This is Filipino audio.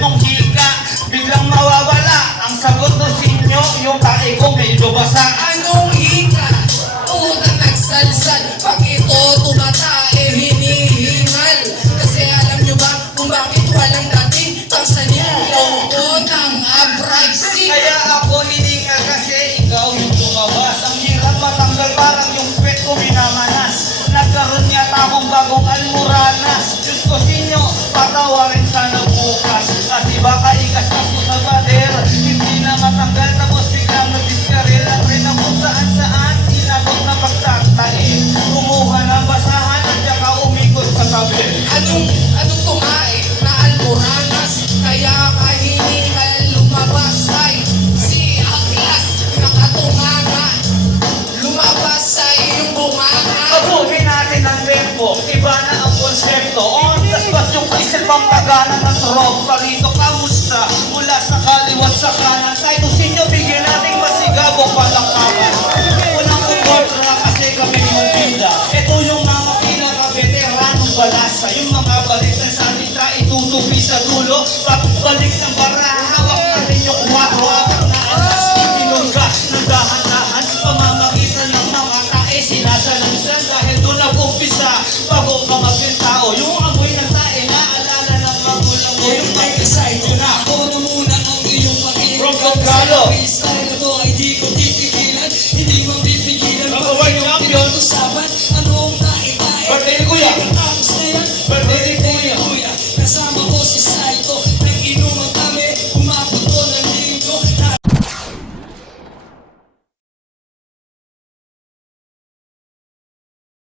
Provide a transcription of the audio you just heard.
kong chika Biglang mawawala. Ang sagot na sinyo Yung tae ko medyo basa. Anong hika? Una nagsalsal Pag ito tumatae? Hinihingal. Kasi alam nyo ba kung bakit walang dating Pagsalilong ko ng uprising Kaya ako hininga kasi ikaw yung tumawas. Ang hirap matanggal parang yung pet ko minamanas Nagkaroon yata akong bagong almuranas Diyos ko sinyo patawarin sana bukas At iba ka igastas mo sa bater Hindi na matanggal tapos biglang nagdiskaril At rin ang kung saan saan. Inabot na pagtatangin Kumuha ng basahan at saka umikot sa tabi Anong, anong tumain na almoranas? Kaya kahiningal lumabas ay si Aklas Nakatunganga Lumabas ay yung bunganga. Abuhin natin ang tempo. Iba na Babalik ng salita, itutupi sa dulo. Pagbalik ng bara, hawak na ninyo kuha Hawak na alas, itinong ka ng dahan-dahan Pamamagitan ng mga tae, sinasalanan